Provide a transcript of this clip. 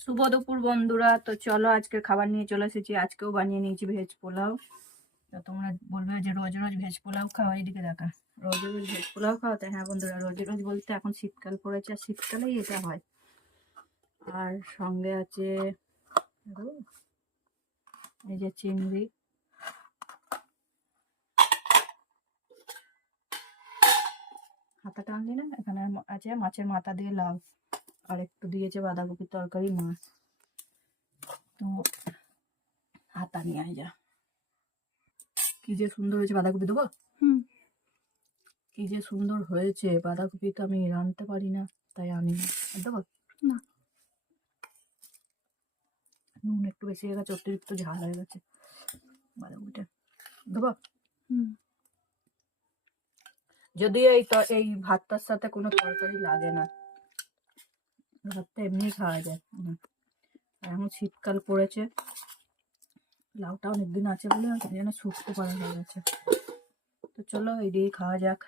শুভ দুপুর বন্ধুরা। তো চলো আজকের খাবার নিয়ে চলে এসেছি। আজকেও বানিয়ে নিয়েছি ভেজ পোলাও। তো তোমরা বলবে যে রোজ রোজ ভেজ পোলাও খাওয়া, এদিকে দেখা রোজ রোজ ভেজ পোলাও খাওয়া। তো হ্যাঁ বন্ধুরা, রোজ রোজ বলতে এখন শীতকাল পড়েছে, আর শীতকালেই এটা হয়। আর সঙ্গে আছে এই যে চিংড়ি, হাতাটা আনলি না, এখানে আছে মাছের মাথা দিয়ে লাউ, আর একটু দিয়েছে বাঁধাকপির তরকারি, মাছ। তো হাতা নিয়ে আয় যা। কি যে সুন্দর হয়েছে, বাঁধাকপি দেবো? কি যে সুন্দর হয়েছে বাঁধাকপি, তো আমি রাঁধতে পারি না, তাই আনি না। দেবো না, নুন একটু বেশি হয়ে গেছে, অতিরিক্ত ঝাল হয়ে গেছে বাঁধাকপিটা। দেবো? যদিও এই ভাতটার সাথে কোনো তরকারি লাগে না, ভাতটা এমনি খাওয়া যায়। এখন শীতকাল পড়েছে, লাউটা অনেকদিন আছে বলে যেন শুকতে পারা হয়ে গেছে। তো চলো এই দিয়ে খাওয়া যাক।